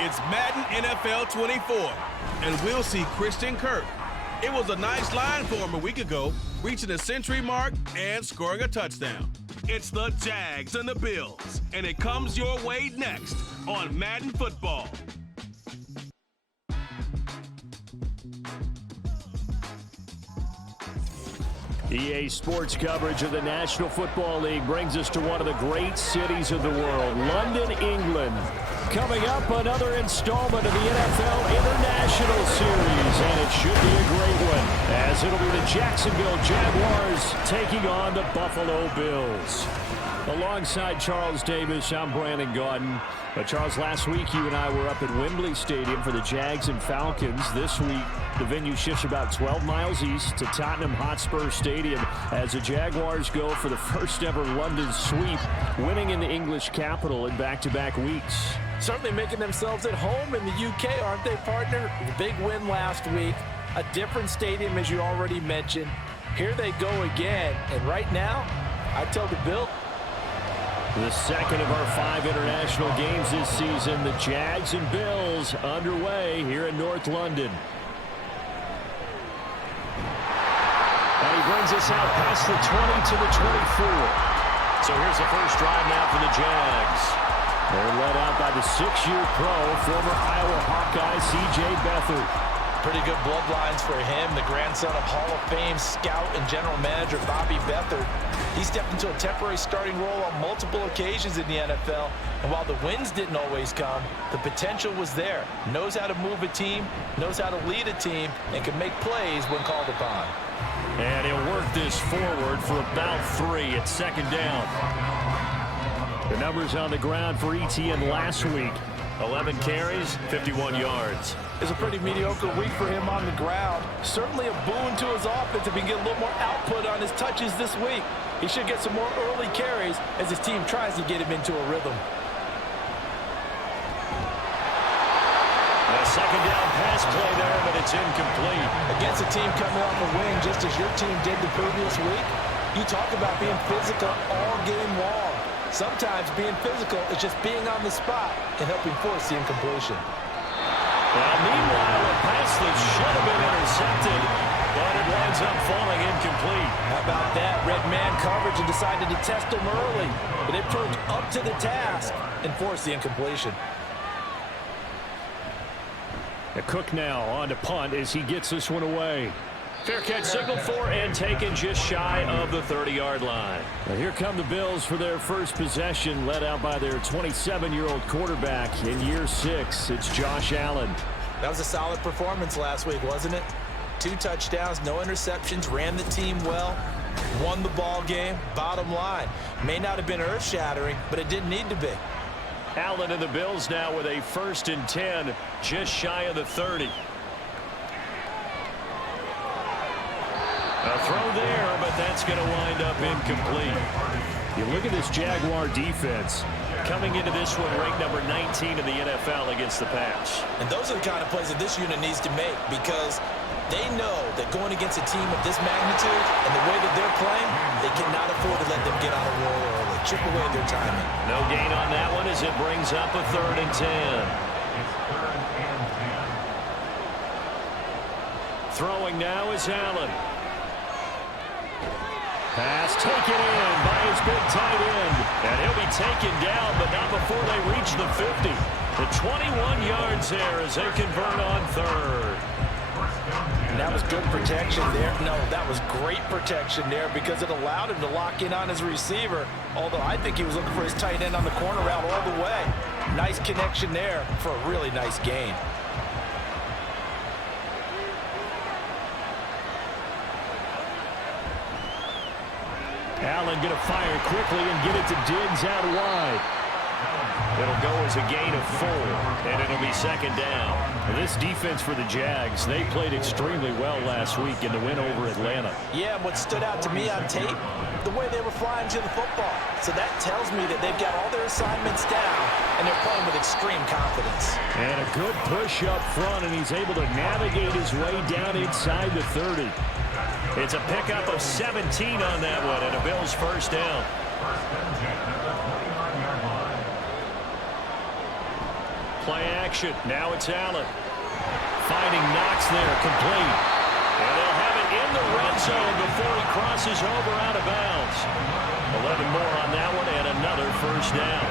It's Madden NFL 24, and we'll see Christian Kirk. It was a nice line for him a week ago, reaching the century mark and scoring a touchdown. It's the Jags and the Bills, and it comes your way next on Madden Football. EA Sports coverage of the National Football League brings us to one of the great cities of the world, London, England. Coming up, another installment of the NFL International Series, and it should be a great one, as it'll be the Jacksonville Jaguars taking on the Buffalo Bills. Alongside Charles Davis, I'm Brandon Gaudin. But Charles, last week you and I were up at Wembley Stadium for the Jags and Falcons. This week, the venue shifts about 12 miles east to Tottenham Hotspur Stadium as the Jaguars go for the first ever London sweep, winning in the English capital in back-to-back weeks. Certainly making themselves at home in the UK, aren't they, partner? The big win last week, a different stadium as you already mentioned. Here they go again, and right now, I tell the Bills. The second of our 5 international games this season, the Jags and Bills underway here in North London. And he brings us out past the 20 to the 24. So here's the first drive now for the Jags. They're led out by the 6-year pro, former Iowa Hawkeye C.J. Beathard. Pretty good bloodlines for him, the grandson of Hall of Fame scout and general manager Bobby Beathard. He stepped into a temporary starting role on multiple occasions in the NFL, and while the wins didn't always come, the potential was there. Knows how to move a team, knows how to lead a team, and can make plays when called upon. And he'll work this forward for about 3 at second down. The numbers on the ground for ETN last week. 11 carries, 51 yards. It's a pretty mediocre week for him on the ground. Certainly a boon to his offense if he can get a little more output on his touches this week. He should get some more early carries as his team tries to get him into a rhythm. A second down pass play there, but it's incomplete. Against a team coming off a win just as your team did the previous week, you talk about being physical all game long. Sometimes being physical is just being on the spot and helping force the incompletion. Well, meanwhile, a pass that should have been intercepted, but it winds up falling incomplete. How about that? Red man coverage and decided to test him early, but it proved up to the task and forced the incompletion. The Cook now on to punt as he gets this one away. Fair catch signaled for and taken just shy of the 30-yard line. Now here come the Bills for their first possession, led out by their 27-year-old quarterback in year 6. It's Josh Allen. That was a solid performance last week, wasn't it? 2 touchdowns, no interceptions, ran the team well, won the ball game. Bottom line, may not have been earth-shattering, but it didn't need to be. Allen and the Bills now with a 1st and 10, just shy of the 30. A throw there, but that's going to wind up incomplete. You look at this Jaguar defense coming into this one ranked number 19 in the NFL against the pass. And those are the kind of plays that this unit needs to make because they know that going against a team of this magnitude and the way that they're playing, they cannot afford to let them get on a roll early. Chip away their timing. No gain on that one as it brings up a 3rd and 10. Throwing now is Allen. Pass taken in by his big tight end. And he'll be taken down, but not before they reach the 50. The 21 yards there as they convert on 3rd. And that was good protection there. No, that was great protection there because it allowed him to lock in on his receiver. Although I think he was looking for his tight end on the corner route all the way. Nice connection there for a really nice gain. Allen going to fire quickly and get it to Diggs out wide. It'll go as a gain of 4, and it'll be 2nd down. This defense for the Jags, they played extremely well last week in the win over Atlanta. Yeah, what stood out to me on tape, the way they were flying to the football. So that tells me that they've got all their assignments down, and they're playing with extreme confidence. And a good push up front, and he's able to navigate his way down inside the 30. It's a pickup of 17 on that one, and a Bills 1st down. Play action. Now it's Allen. Finding Knox there, complete. And they'll have it in the red zone before he crosses over out of bounds. 11 more on that one and another first down.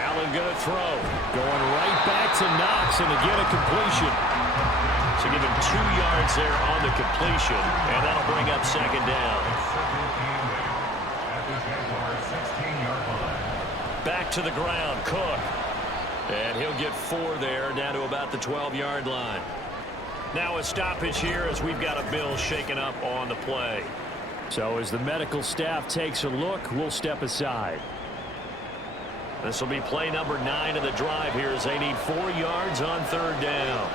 Allen going to throw. Going right back to Knox and again a completion. So give him 2 yards there on the completion, and that'll bring up second down. Back to the ground, Cook. And he'll get 4 there, down to about the 12-yard line. Now a stoppage here as we've got a Bill shaken up on the play. So as the medical staff takes a look, we'll step aside. This will be play number 9 of the drive here as they need 4 yards on third down.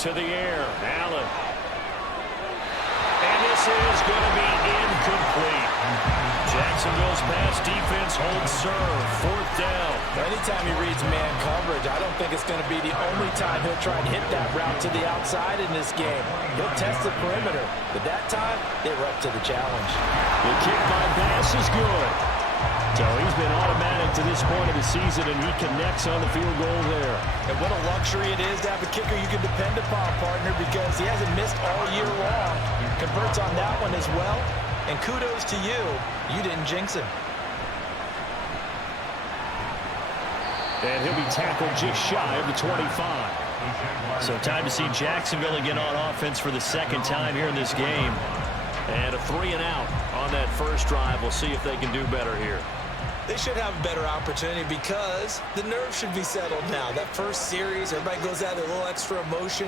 To the air, Allen. And this is going to be incomplete. Jacksonville's pass defense holds serve. 4th down. Anytime he reads man coverage, I don't think it's going to be the only time he'll try and hit that route to the outside in this game. He'll test the perimeter, but that time, they were up to the challenge. The kick by Bass is good. So he's been automatic to this point of the season, and he connects on the field goal there. And what a luxury it is to have a kicker you can depend upon, partner, because he hasn't missed all year long. Converts on that one as well. And kudos to you. You didn't jinx him. And he'll be tackled just shy of the 25. So time to see Jacksonville again on offense for the second time here in this game. And a 3 and out on that first drive. We'll see if they can do better here. They should have a better opportunity because the nerves should be settled now. That first series, everybody goes out with a little extra emotion.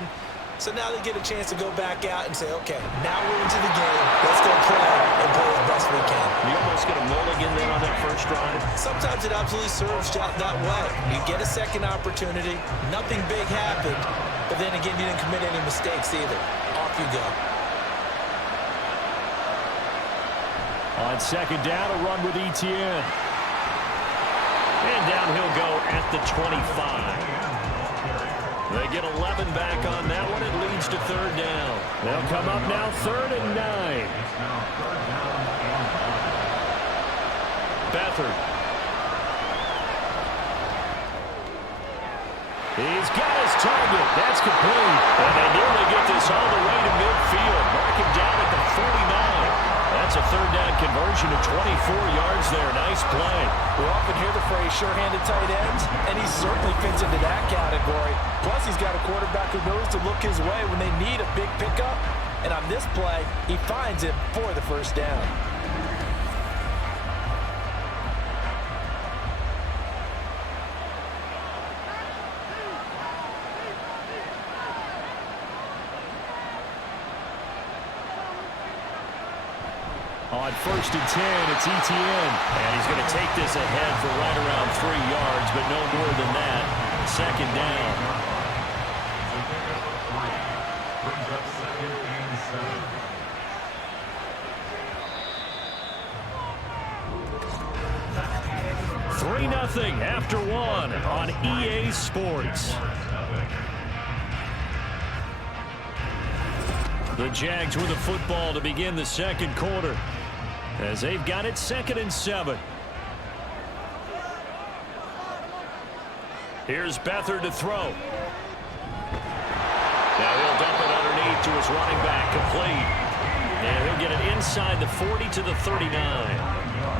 So now they get a chance to go back out and say, okay, now we're into the game. Let's go play and play as best we can. You almost get a mulligan there on that first drive. Sometimes it absolutely serves that way. You get a second opportunity. Nothing big happened. But then again, you didn't commit any mistakes either. Off you go. On second down, a run with Etienne. And down he'll go at the 25. They get 11 back on that one. It leads to third down. They'll come up now 3rd and 9. Beathard. He's got his target. That's complete. And they nearly get this all the way to midfield. Mark him down at the 49. That's a third down conversion of 24 yards there. Nice play. We often hear the phrase sure-handed tight ends, and he certainly fits into that category. Plus, he's got a quarterback who knows to look his way when they need a big pickup. And on this play, he finds it for the first down. On 1st and 10, it's Etienne. And he's going to take this ahead for right around 3 yards, but no more than that. Second down. Nothing after 1 on EA Sports. The Jags with the football to begin the second quarter as they've got it 2nd and 7. Here's Beathard to throw. Now he'll dump it underneath to his running back, complete. And he'll get it inside the 40 to the 39.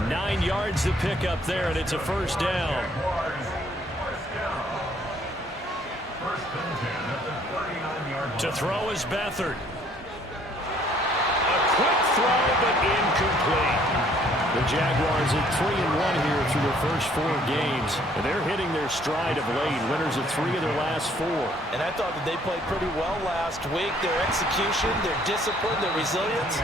9 yards to pick up there, and it's a first down. To throw is Beathard. A quick throw, but incomplete. The Jaguars at 3-1 here through their first 4 games. And they're hitting their stride of late. Winners of 3 of their last 4. And I thought that they played pretty well last week. Their execution, their discipline, their resilience,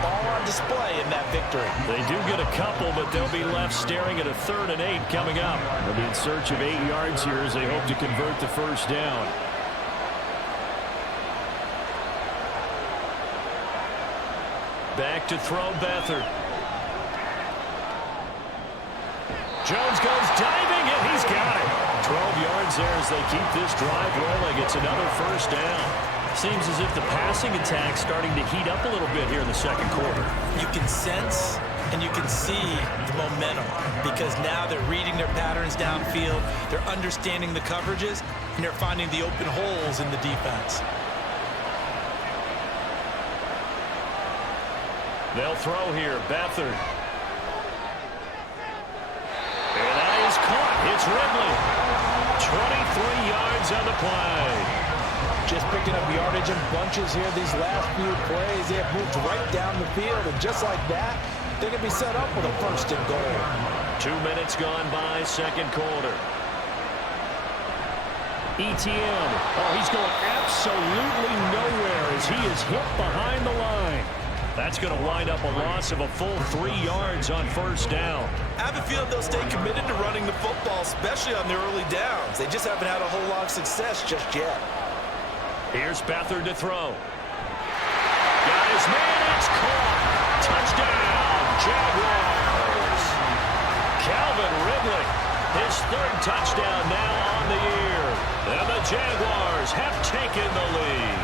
all on display in that victory. They do get a couple, but they'll be left staring at a 3rd and 8 coming up. They'll be in search of 8 yards here as they hope to convert the first down. Back to throw Beathard. Jones goes diving, and he's got it. 12 yards there as they keep this drive rolling. It's another first down. Seems as if the passing attack's starting to heat up a little bit here in the second quarter. You can sense and you can see the momentum because now they're reading their patterns downfield, they're understanding the coverages, and they're finding the open holes in the defense. They'll throw here, Beathard. And that is caught. It's Ridley. 23 yards on the play. Just picking up yardage in bunches here these last few plays. They have moved right down the field, and just like that, they're going to be set up with a first and goal. 2 minutes gone by, second quarter. ETN. Oh, he's going absolutely nowhere as he is hit behind the line. That's going to wind up a loss of a full 3 yards on first down. I have a feeling they'll stay committed to running the football, especially on their early downs. They just haven't had a whole lot of success just yet. Here's Beathard to throw. Got his man, it's caught. Touchdown, Jaguars. Calvin Ridley, his third touchdown now on the year. And the Jaguars have taken the lead.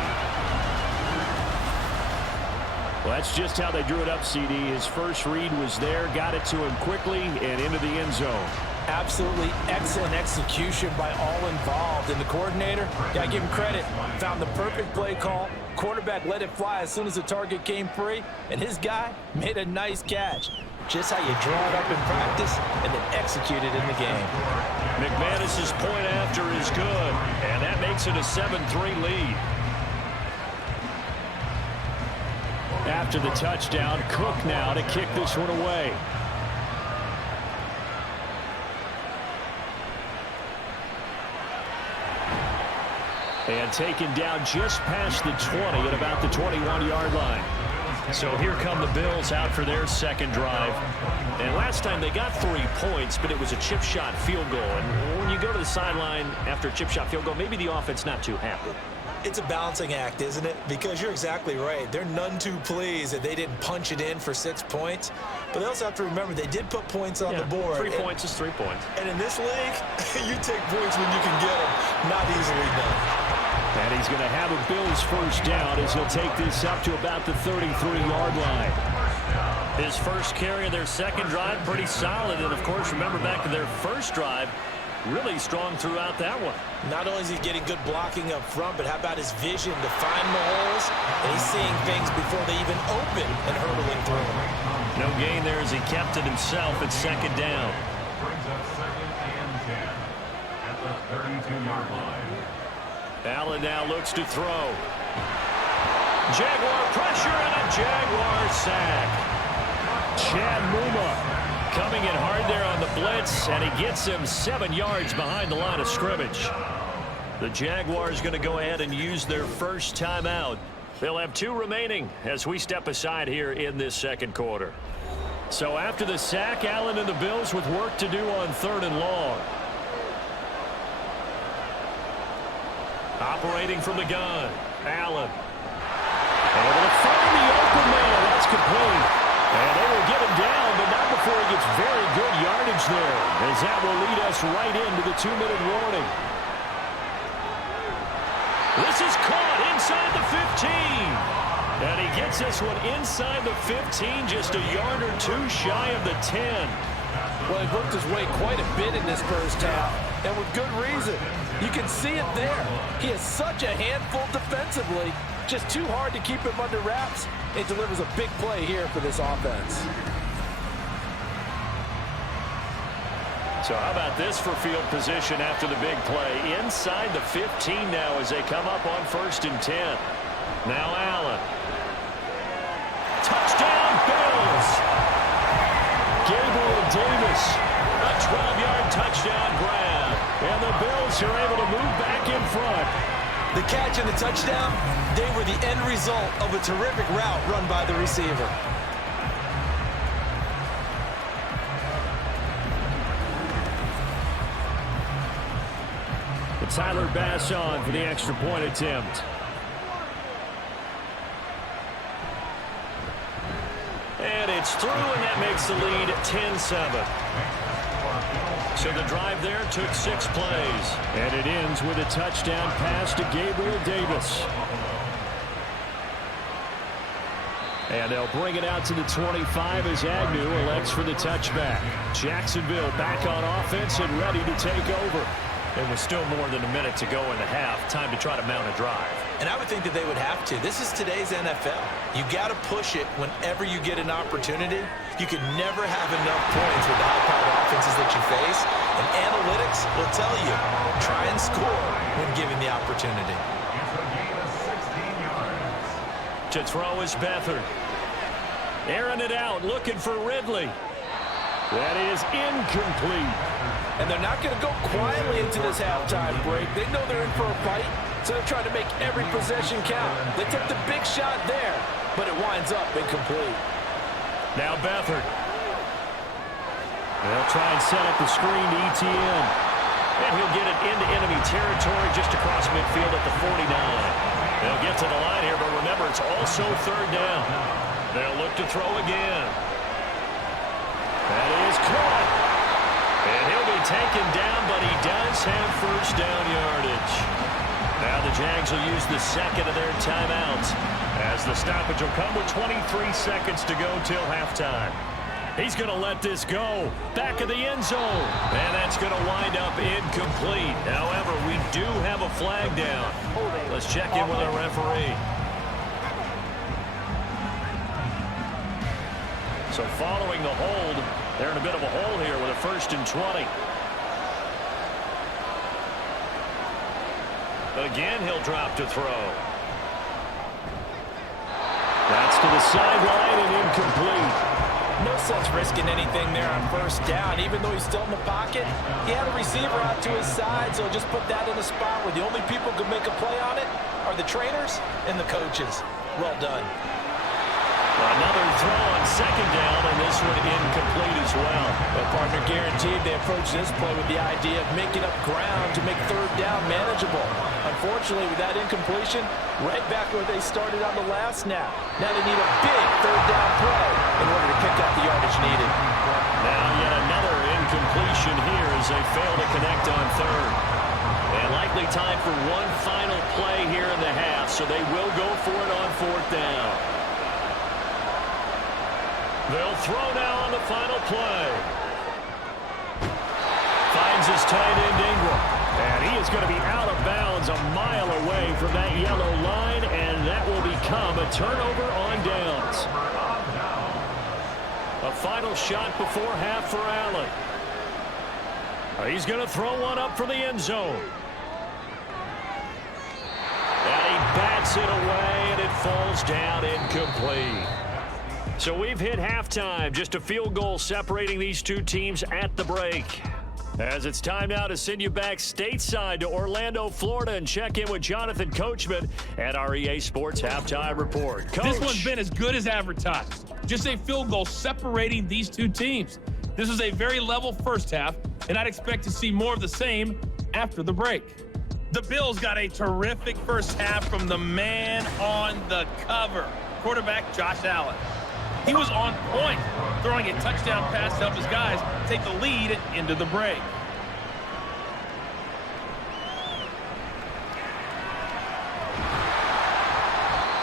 Well, that's just how they drew it up, CD. His first read was there, got it to him quickly, and into the end zone. Absolutely excellent execution by all involved. And the coordinator, gotta give him credit, found the perfect play call. Quarterback let it fly as soon as the target came free, and his guy made a nice catch. Just how you draw it up in practice and then execute it in the game. McManus's point after is good, and that makes it a 7-3 lead. After the touchdown, Cook now to kick this one away. And taken down just past the 20 at about the 21-yard line. So here come the Bills out for their second drive. And last time they got 3 points, but it was a chip shot field goal. And when you go to the sideline after a chip shot field goal, maybe the offense not too happy. It's a balancing act, isn't it? Because you're exactly right. They're none too pleased that they didn't punch it in for 6 points. But they also have to remember they did put points on the board. 3 points is 3 points. And in this league, you take points when you can get them. Not easily done. And he's going to have a Bills first down as he'll take this up to about the 33-yard line. His first carry of their second drive, pretty solid. And, of course, remember back to their first drive, really strong throughout that one. Not only is he getting good blocking up front, but how about his vision to find the holes? And he's seeing things before they even open and hurdling through them. No gain there as he kept it himself at second down. Brings up 2nd and 10 at the 32-yard line. Allen now looks to throw. Jaguar pressure and a Jaguar sack. Chad Muma coming in hard there on the blitz, and he gets him 7 yards behind the line of scrimmage. The Jaguars going to go ahead and use their first timeout. They'll have 2 remaining as we step aside here in this second quarter. So after the sack, Allen and the Bills with work to do on 3rd and long. Operating from the gun, Allen. Able to find the open man. That's complete. And they will get him down, but not before he gets very good yardage there, as that will lead us right into the 2-minute warning. This is caught inside the 15. And he gets this one inside the 15, just a yard or 2 shy of the 10. Well, he worked his way quite a bit in this first half, and with good reason. You can see it there. He is such a handful defensively. Just too hard to keep him under wraps. It delivers a big play here for this offense. So how about this for field position after the big play? Inside the 15 now as they come up on 1st and 10. Now Allen. Touchdown Bills! Gabriel Davis, a 12-yard touchdown grab. And the Bills are able to move back in front. The catch and the touchdown, they were the end result of a terrific route run by the receiver. Tyler Bass on for the extra point attempt. And it's through, and that makes the lead 10-7. So the drive there took 6 plays. And it ends with a touchdown pass to Gabriel Davis. And they'll bring it out to the 25 as Agnew elects for the touchback. Jacksonville back on offense and ready to take over. It was still more than a minute to go in the half. Time to try to mount a drive. And I would think that they would have to. This is today's NFL. You got to push it whenever you get an opportunity. You can never have enough points with the high-powered offenses that you face. And analytics will tell you, try and score when given the opportunity. It's a gain of 16 yards. To throw is Beathard. Airing it out, looking for Ridley. That is incomplete. And they're not going to go quietly into this halftime break. They know they're in for a fight, so they're trying to make every possession count. They took the big shot there, but it winds up incomplete. Now Beathard. They'll try and set up the screen to ETN. And he'll get it into enemy territory just across midfield at the 49. They'll get to the line here, but remember, it's also third down. They'll look to throw again. That is caught. And he'll be taken down, but he does have first down yardage. Now the Jags will use the second of their timeouts as the stoppage will come with 23 seconds to go till halftime. He's going to let this go. Back of the end zone. And that's going to wind up incomplete. However, we do have a flag down. Let's check in with our referee. So following the hold, they're in a bit of a hole here with a 1st and 20. Again, he'll drop to throw. That's to the sideline and incomplete. No sense risking anything there on first down. Even though he's still in the pocket, he had a receiver out to his side, so just put that in a spot where the only people who can make a play on it are the trainers and the coaches. Well done. Another throw on second down, and this one incomplete as well. But partner guaranteed they approach this play with the idea of making up ground to make third down manageable. Unfortunately, with that incompletion, right back where they started on the last snap. Now they need a big third down play in order to pick up the yardage needed. Now yet another incompletion here as they fail to connect on third. And likely time for one final play here in the half, so they will go for it on fourth down. They'll throw now on the final play. Finds his tight end Ingram. And he is going to be out of bounds a mile away from that yellow line, and that will become a turnover on downs. A final shot before half for Allen. He's going to throw one up for the end zone. And he bats it away, and it falls down incomplete. So we've hit halftime, just a field goal separating these two teams at the break. As it's time now to send you back stateside to Orlando, Florida, and check in with Jonathan Coachman at our EA Sports Halftime Report. Coach. This one's been as good as advertised. Just a field goal separating these two teams. This was a very level first half, and I'd expect to see more of the same after the break. The Bills got a terrific first half from the man on the cover, quarterback Josh Allen. He was on point, throwing a touchdown pass to help his guys take the lead into the break.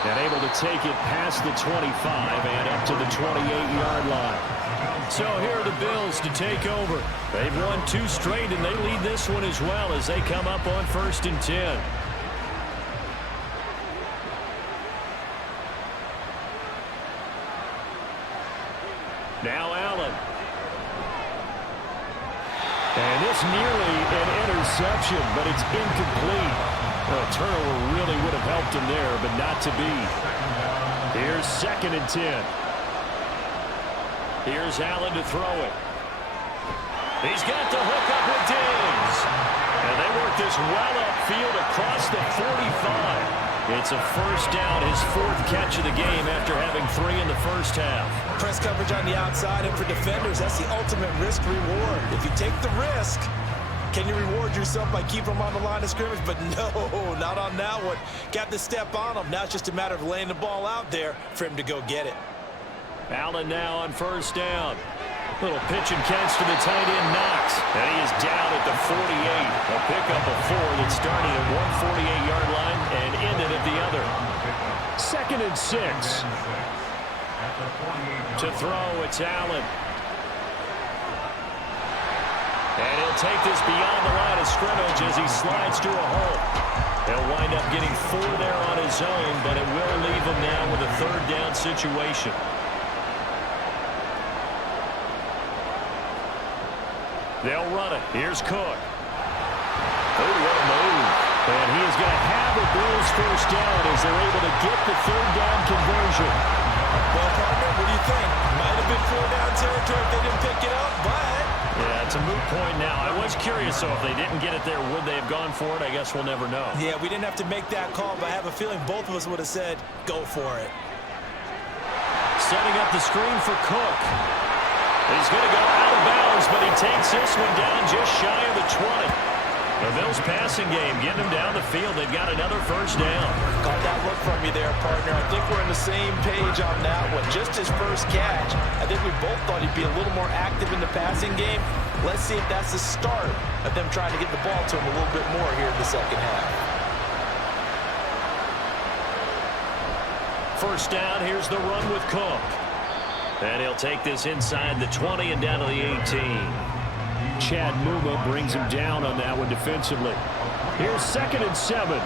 And able to take it past the 25 and up to the 28-yard line. So here are the Bills to take over. They've won 2 straight, and they lead this one as well as they come up on 1st and 10. Now Allen. And it's nearly an interception, but it's incomplete. A turnover really would have helped him there, but not to be. Here's 2nd and 10. Here's Allen to throw it. He's got the hook up with Diggs. And they work this well upfield across the 45. It's a first down, his 4th catch of the game after having 3 in the first half. Press coverage on the outside, and for defenders, that's the ultimate risk-reward. If you take the risk, can you reward yourself by keeping them on the line of scrimmage? But no, not on that one. Got the step on him. Now it's just a matter of laying the ball out there for him to go get it. Allen now on first down. Little pitch and catch to the tight end, Knox. And he is down at the 48. A pickup of 4 that started at one 48-yard line and ended at the other. 2nd and 6. To throw, it's Allen. And he'll take this beyond the line of scrimmage as he slides to a hole. He'll wind up getting 4 there on his own, but it will leave him now with a 3rd down situation. They'll run it. Here's Cook. Oh, what a move. And he is going to have the Bills 1st down as they're able to get the 3rd down conversion. Well, partner, what do you think? Might have been 4-down territory if they didn't pick it up, but... Yeah, it's a moot point now. I was curious, so if they didn't get it there, would they have gone for it? I guess we'll never know. Yeah, we didn't have to make that call, but I have a feeling both of us would have said, go for it. Setting up the screen for Cook. He's going to go out of bounds, but he takes this one down just shy of the 20. The Bills passing game, getting them down the field. They've got another 1st down. Got that look from you there, partner. I think we're on the same page on that one. Just his first catch. I think we both thought he'd be a little more active in the passing game. Let's see if that's the start of them trying to get the ball to him a little bit more here in the second half. 1st down, here's the run with Cook. And he'll take this inside the 20 and down to the 18. Chad Muma brings him down on that one defensively. Here's 2nd and 7.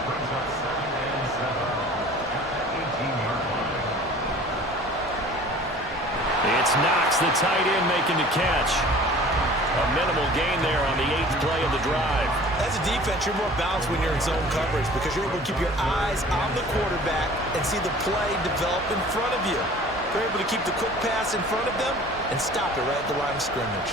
It's Knox, the tight end, making the catch. A minimal gain there on the 8th play of the drive. As a defense, you're more balanced when you're in zone coverage because you're able to keep your eyes on the quarterback and see the play develop in front of you. You're able to keep the quick pass in front of them and stop it right at the line of scrimmage.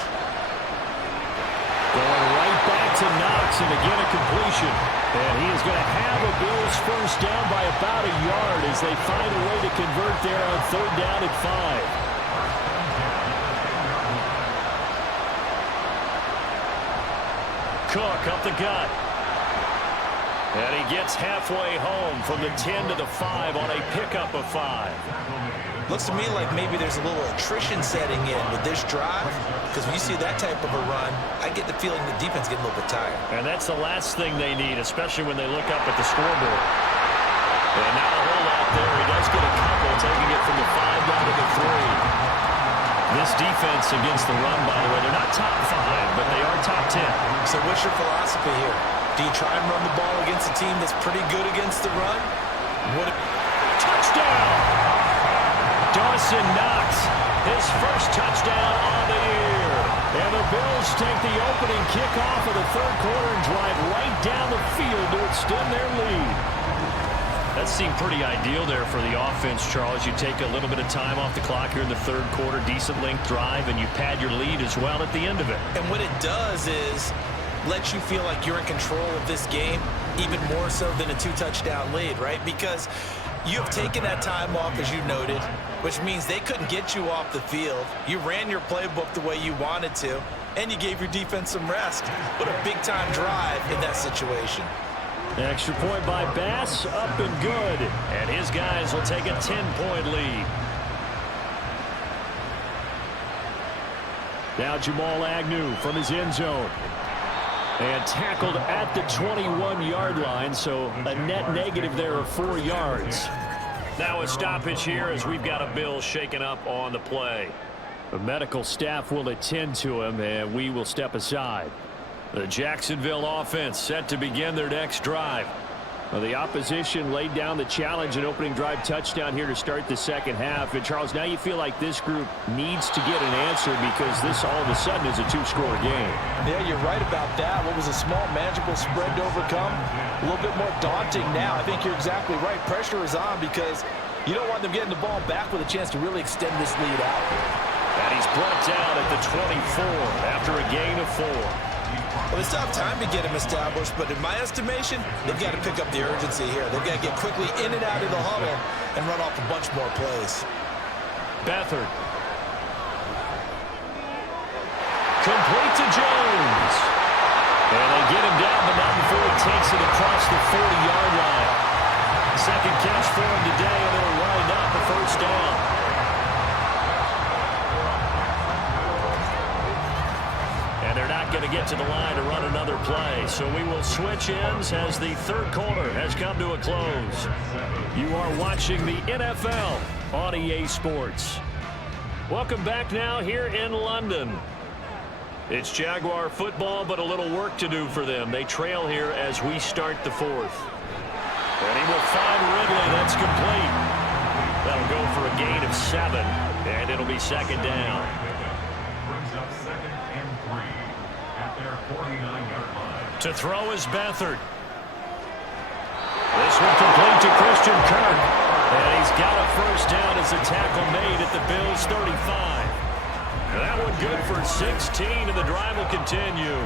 Going right back to Knox, and again a completion. And he is going to have a Bills 1st down by about a yard as they find a way to convert there on 3rd down at 5. Cook up the gut. And he gets halfway home from the 10 to the 5 on a pickup of 5. Looks to me like maybe there's a little attrition setting in with this drive, because when you see that type of a run, I get the feeling the defense getting a little bit tired. And that's the last thing they need, especially when they look up at the scoreboard. And now a hole out there. He does get a couple, taking it from the 5 down to the 3. This defense against the run, by the way, they're not top 5, but they are top 10. So what's your philosophy here? Do you try and run the ball against a team that's pretty good against the run? Touchdown! Dawson Knox, his 1st touchdown on the year. And the Bills take the opening kickoff of the 3rd quarter and drive right down the field to extend their lead. That seemed pretty ideal there for the offense, Charles. You take a little bit of time off the clock here in the 3rd quarter, decent length drive, and you pad your lead as well at the end of it. And what it does is let you feel like you're in control of this game, even more so than a 2-touchdown lead, right? Because you have taken that time off, as you noted, which means they couldn't get you off the field. You ran your playbook the way you wanted to, and you gave your defense some rest. What a big-time drive in that situation. Extra point by Bass, up and good. And his guys will take a 10-point lead. Now Jamal Agnew from his end zone. And tackled at the 21-yard line, so a net negative there of 4 yards. Now a stoppage here as we've got a Bill shaken up on the play. The medical staff will attend to him, and we will step aside. The Jacksonville offense set to begin their next drive. Well, the opposition laid down the challenge and opening drive touchdown here to start the second half. And, Charles, now you feel like this group needs to get an answer because this all of a sudden is a 2-score game. Yeah, you're right about that. What was a small, manageable spread to overcome, a little bit more daunting now. I think you're exactly right. Pressure is on because you don't want them getting the ball back with a chance to really extend this lead out. And he's brought down at the 24 after a gain of 4. Well, they still have time to get him established, but in my estimation, they've got to pick up the urgency here. They've got to get quickly in and out of the huddle and run off a bunch more plays. Beathard. Complete to Jones. And they get him down, but not before he takes it across the 40-yard line. Second catch for him today, and it'll wind up a 1st down. They're not going to get to the line to run another play. So we will switch ends as the 3rd quarter has come to a close. You are watching the NFL on EA Sports. Welcome back now here in London. It's Jaguar football, but a little work to do for them. They trail here as we start the fourth. And he will find Ridley. That's complete. That'll go for a gain of 7, and it'll be second down. Brings up 2nd and 3 at their 49-yard line. To throw is Beathard. This one complete to Christian Kirk. And he's got a first down as a tackle made at the Bills' 35. That one good for 16, and the drive will continue.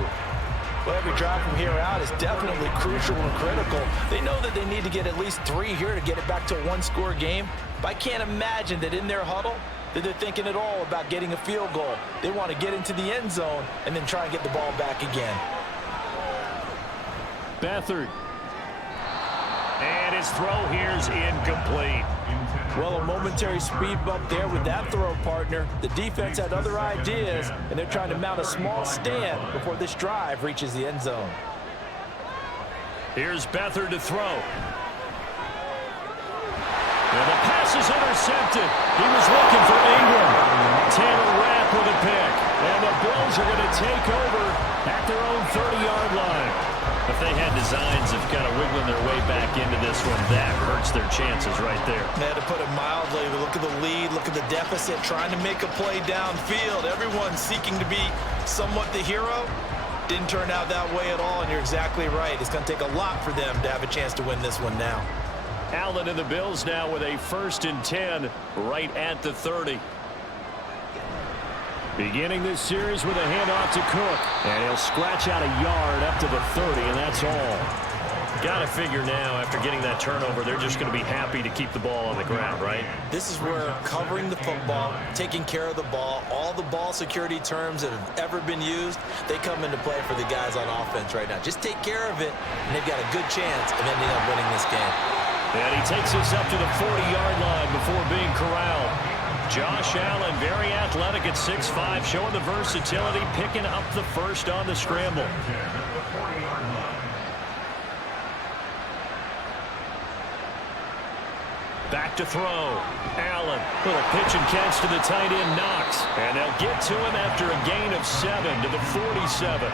Well, every drive from here out is definitely crucial and critical. They know that they need to get at least 3 here to get it back to a one-score game. But I can't imagine that in their huddle that they're thinking at all about getting a field goal. They want to get into the end zone and then try and get the ball back again. Beathard. And his throw here is incomplete. Well, a momentary speed bump there with that throw, partner. The defense had other ideas, and they're trying to mount a small stand before this drive reaches the end zone. Here's Beathard to throw. And the pass is intercepted. He was looking for Ingram. Tanner Rapp with a pick. And the Bills are going to take over at their own 30-yard line. If they had designs of kind of wiggling their way back into this one, that hurts their chances right there. They had to put it mildly. Look at the lead, look at the deficit, trying to make a play downfield. Everyone seeking to be somewhat the hero. Didn't turn out that way at all, and you're exactly right. It's going to take a lot for them to have a chance to win this one now. Allen and the Bills now with a 1st and 10 right at the 30. Beginning this series with a handoff to Cook. And he'll scratch out a yard up to the 30, and that's all. Got to figure now, after getting that turnover, they're just going to be happy to keep the ball on the ground, right? This is where covering the football, taking care of the ball, all the ball security terms that have ever been used, they come into play for the guys on offense right now. Just take care of it, and they've got a good chance of ending up winning this game. And he takes us up to the 40-yard line before being corralled. Josh Allen, very athletic at 6'5", showing the versatility, picking up the first on the scramble. Back to throw. Allen, little pitch and catch to the tight end, Knox. And they'll get to him after a gain of 7 to the 47.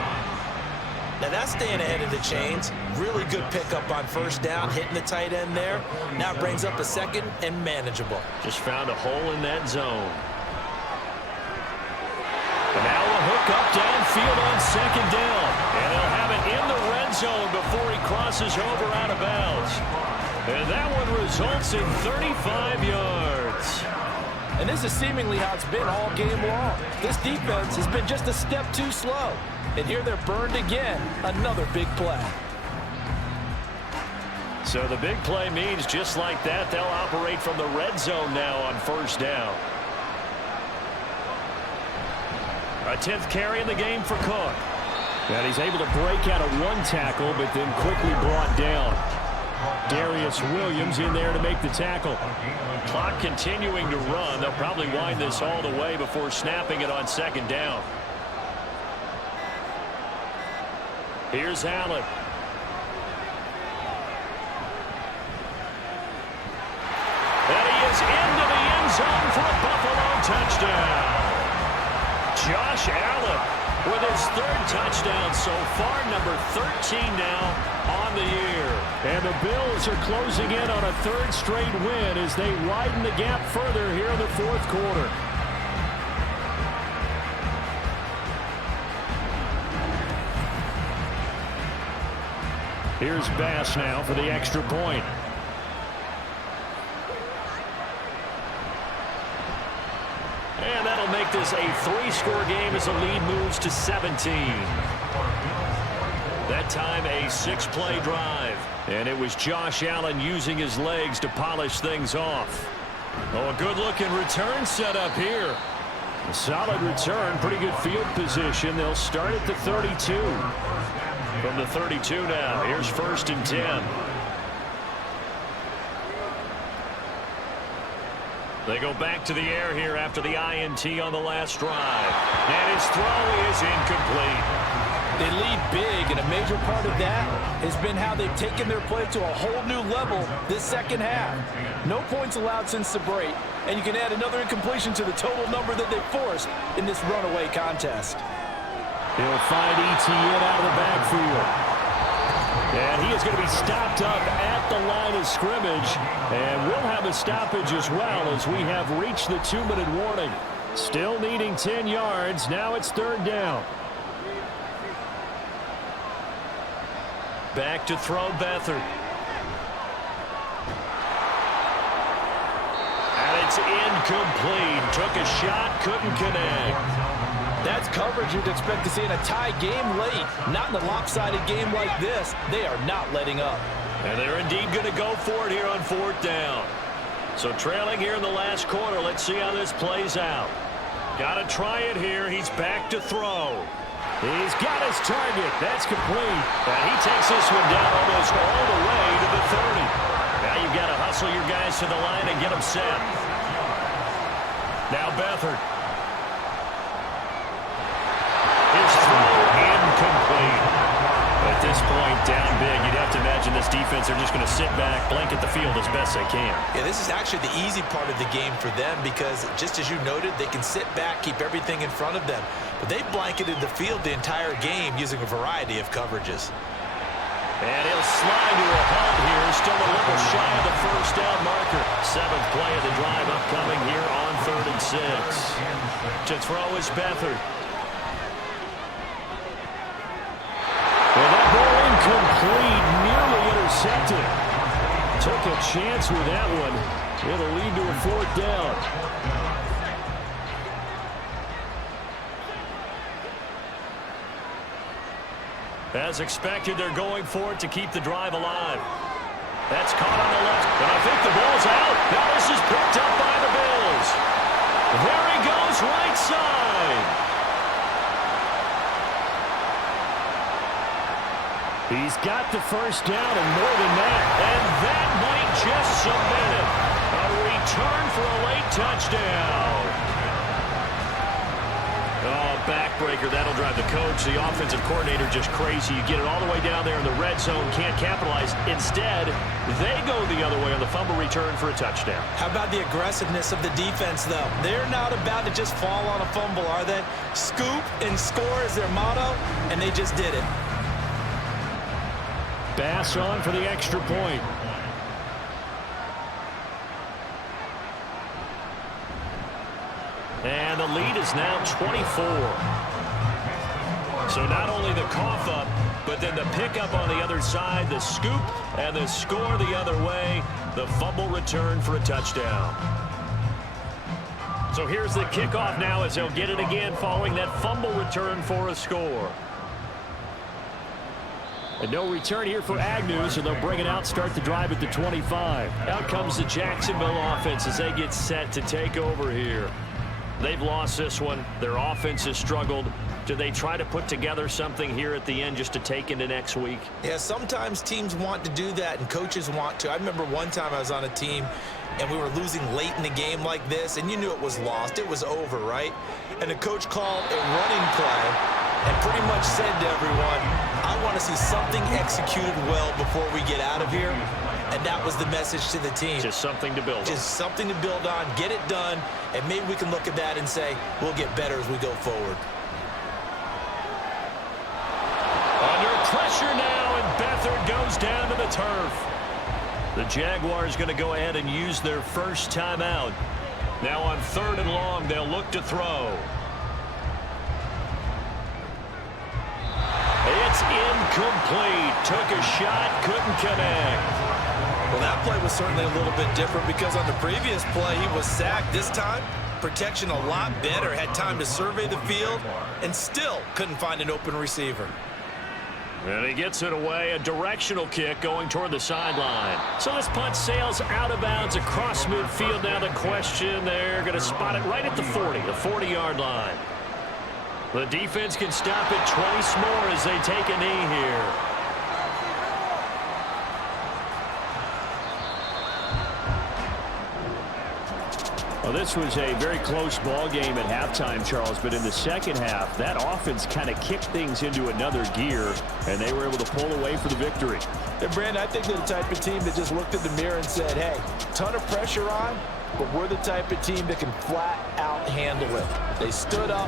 Now that's staying ahead of the chains. Really good pickup on first down, hitting the tight end there. Now it brings up a 2nd and manageable. Just found a hole in that zone. And now a hook up downfield on 2nd down. And he'll have it in the red zone before he crosses over out of bounds. And that one results in 35 yards. And this is seemingly how it's been all game long. This defense has been just a step too slow. And here they're burned again. Another big play. So the big play means just like that, they'll operate from the red zone now on first down. A 10th carry in the game for Cook. And he's able to break out of one tackle, but then quickly brought down. Darius Williams in there to make the tackle. Clock continuing to run. They'll probably wind this all the way before snapping it on 2nd down. Here's Allen. And he is into the end zone for a Buffalo touchdown. Josh Allen with his 3rd touchdown so far, number 13 now on the year. And the Bills are closing in on a 3rd straight win as they widen the gap further here in the 4th quarter. Here's Bass now for the extra point. And that'll make this a 3-score game as the lead moves to 17. That time a 6-play drive. And it was Josh Allen using his legs to polish things off. Oh, a good-looking return set up here. A solid return, pretty good field position. They'll start at the 32. From the 32 now, here's 1st and 10. They go back to the air here after the INT on the last drive. And his throw is incomplete. They lead big, and a major part of that has been how they've taken their play to a whole new level this second half. No points allowed since the break, and you can add another incompletion to the total number that they forced in this runaway contest. He'll find ETN out of the backfield. And he is going to be stopped up at the line of scrimmage. And we'll have a stoppage as well as we have reached the 2-minute warning. Still needing 10 yards. Now it's 3rd down. Back to throw, Beathard. And it's incomplete. Took a shot, couldn't connect. That's coverage you'd expect to see in a tie game late. Not in a lopsided game like this. They are not letting up. And they're indeed going to go for it here on 4th down. So trailing here in the last quarter. Let's see how this plays out. Got to try it here. He's back to throw. He's got his target. That's complete. And he takes this one down almost all the way to the 30. Now you've got to hustle your guys to the line and get them set. Now Beathard. His throw incomplete. At this point, down big, you'd have to imagine this defense, they're just going to sit back, blanket the field as best they can. Yeah, this is actually the easy part of the game for them because, just as you noted, they can sit back, keep everything in front of them. But they blanketed the field the entire game using a variety of coverages. And he'll slide to a halt here, still a little shy of the 1st down marker. 7th play of the drive upcoming here on 3rd and 6. To throw is Beathard. And that ball incomplete, nearly intercepted. Took a chance with that one. It'll lead to a 4th down. As expected, they're going for it to keep the drive alive. That's caught on the left, and I think the ball's out. Now this is picked up by the Bills. There he goes, right side. He's got the 1st down and more than that. And that might just cement it. A return for a late touchdown. Oh, backbreaker. That'll drive the coach, the offensive coordinator, just crazy. You get it all the way down there in the red zone, can't capitalize. Instead, they go the other way on the fumble return for a touchdown. How about the aggressiveness of the defense, though? They're not about to just fall on a fumble, are they? Scoop and score is their motto, and they just did it. Bass on for the extra point. And the lead is now 24. So not only the cough up, but then the pickup on the other side, the scoop, and the score the other way, the fumble return for a touchdown. So here's the kickoff now as they'll get it again following that fumble return for a score. And no return here for Agnew, so they'll bring it out, start the drive at the 25. Out comes the Jacksonville offense as they get set to take over here. They've lost this one. Their offense has struggled. Do they try to put together something here at the end just to take into next week? Yeah, sometimes teams want to do that and coaches want to. I remember one time I was on a team and we were losing late in the game like this, and you knew it was lost. It was over, right? And the coach called a running play and pretty much said to everyone, I want to see something executed well before we get out of here. And that was the message to the team. Just something to build on. Just something to build on, get it done, and maybe we can look at that and say, we'll get better as we go forward. Under pressure now, and Beathard goes down to the turf. The Jaguars going to go ahead and use their first timeout. Now on 3rd and long, they'll look to throw. It's incomplete. Took a shot, couldn't connect. Well, that play was certainly a little bit different because on the previous play, he was sacked. This time, protection a lot better. Had time to survey the field and still couldn't find an open receiver. And he gets it away. A directional kick going toward the sideline. So this punt sails out of bounds across midfield. Now the question, they're going to spot it right at the 40, the 40-yard line. The defense can stop it twice more as they take a knee here. Well, this was a very close ball game at halftime, Charles, but in the second half, that offense kind of kicked things into another gear, and they were able to pull away for the victory. And Brandon, I think they're the type of team that just looked in the mirror and said, hey, ton of pressure on, but we're the type of team that can flat out handle it. They stood up,